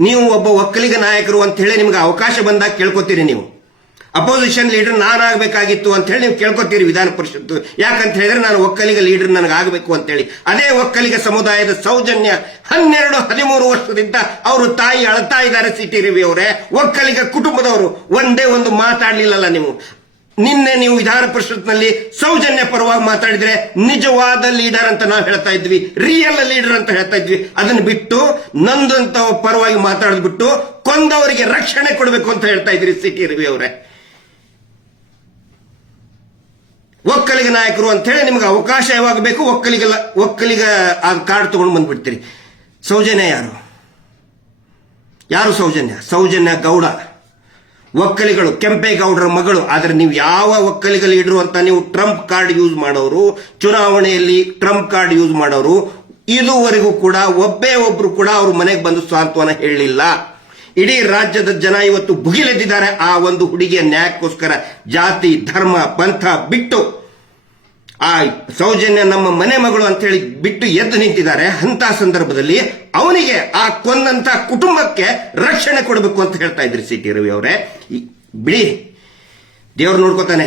ನೀವು ಒಬ್ಬ ಒಕ್ಕಲಿಗ ನಾಯಕರು ಅಂತ ಹೇಳಿ ನಿಮ್ಗೆ ಅವಕಾಶ ಬಂದಾಗ ಕೇಳ್ಕೊತೀರಿ ನೀವು. ಅಪೋಸಿಷನ್ ಲೀಡರ್ ನಾನಾಗಬೇಕಾಗಿತ್ತು ಅಂತ ಹೇಳಿ ನೀವು ಕೇಳ್ಕೊತೀರಿ ವಿಧಾನ ಪರಿಷತ್ತು. ಯಾಕಂತ ಹೇಳಿದ್ರೆ ನಾನು ಒಕ್ಕಲಿಗ ಲೀಡರ್ ನನಗೆ ಆಗಬೇಕು ಅಂತ ಹೇಳಿ. ಅದೇ ಒಕ್ಕಲಿಗ ಸಮುದಾಯದ ಸೌಜನ್ಯ ಹನ್ನೆರಡು ಹದಿಮೂರು ವರ್ಷದಿಂದ ಅವರು ತಾಯಿ ಅಳ್ತಾ ಇದ್ದಾರೆ ಸಿಟಿ ರವಿ ಅವರೇ. ಒಕ್ಕಲಿಗ ಕುಟುಂಬದವರು ಒಂದೇ ಒಂದು ಮಾತಾಡ್ಲಿಲ್ಲಲ್ಲ ನೀವು. ನಿನ್ನೆ ನೀವು ವಿಧಾನ ಪರಿಷತ್ನಲ್ಲಿ ಸೌಜನ್ಯ ಪರವಾಗಿ ಮಾತಾಡಿದ್ರೆ ನಿಜವಾದ ಲೀಡರ್ ಅಂತ ನಾವು ಹೇಳ್ತಾ ಇದ್ವಿ ರಿಯಲ್ ಲೀಡರ್ ಅಂತ ಹೇಳ್ತಾ ಇದ್ವಿ. ಅದನ್ನ ಬಿಟ್ಟು ನಂದಂತ ಪರವಾಗಿ ಮಾತಾಡ್ಬಿಟ್ಟು ಕೊಂದವರಿಗೆ ರಕ್ಷಣೆ ಕೊಡಬೇಕು ಅಂತ ಹೇಳ್ತಾ ಇದ್ರಿ ಸಿಟಿ ರವಿ ಅವರೇ. ಒಕ್ಕಲಿಗ ನಾಯಕರು ಅಂತ ಹೇಳಿ ನಿಮ್ಗೆ ಅವಕಾಶ ಯಾವಾಗ ಬೇಕು ಒಕ್ಕಲಿಗ ಒಕ್ಕಲಿಗ ಆ ಕಾರ್ಡ್ ತಗೊಂಡು ಬಂದ್ಬಿಡ್ತೀರಿ. ಸೌಜನ್ಯ ಯಾರು? ಯಾರು ಸೌಜನ್ಯ? ಸೌಜನ್ಯ ಗೌಡ. ಒಕ್ಕಲಿಗಳು, ಕೆಂಪೇಗೌಡರ ಮಗಳು. ಆದರೆ ನೀವು ಯಾವ ಒಕ್ಕಲಿಗಲ್ಲಿ ಇಡುವಂತ ನೀವು ಟ್ರಂಪ್ ಕಾರ್ಡ್ ಯೂಸ್ ಮಾಡೋರು, ಚುನಾವಣೆಯಲ್ಲಿ ಟ್ರಂಪ್ ಕಾರ್ಡ್ ಯೂಸ್ ಮಾಡೋರು, ಇದುವರೆಗೂ ಕೂಡ ಒಬ್ಬೇ ಒಬ್ರು ಕೂಡ ಅವ್ರ ಮನೆಗೆ ಬಂದು ಸಾಂತ್ವನ ಹೇಳಲಿಲ್ಲ. ಇಡೀ ರಾಜ್ಯದ ಜನ ಇವತ್ತು ಭುಗಿಲೆದ್ದಿದ್ದಾರೆ ಆ ಒಂದು ಹುಡುಗಿಯ ನ್ಯಾಯಕ್ಕೋಸ್ಕರ. ಜಾತಿ, ಧರ್ಮ, ಪಂಥ ಬಿಟ್ಟು ಆ ಸೌಜನ್ಯ ನಮ್ಮ ಮನೆ ಮಗಳು ಅಂತ ಹೇಳಿ ಬಿಟ್ಟು ಎದ್ದು ನಿಂತಿದ್ದಾರೆ. ಅಂತ ಸಂದರ್ಭದಲ್ಲಿ ಅವನಿಗೆ ಆ ಕೊಂದಂತ ಕುಟುಂಬಕ್ಕೆ ರಕ್ಷಣೆ ಕೊಡಬೇಕು ಅಂತ ಹೇಳ್ತಾ ಇದ್ರಿ ಸಿ ಟಿ ರವಿ ಅವರೇ. ಬಿಡಿ, ದೇವ್ರು ನೋಡ್ಕೋತಾನೆ.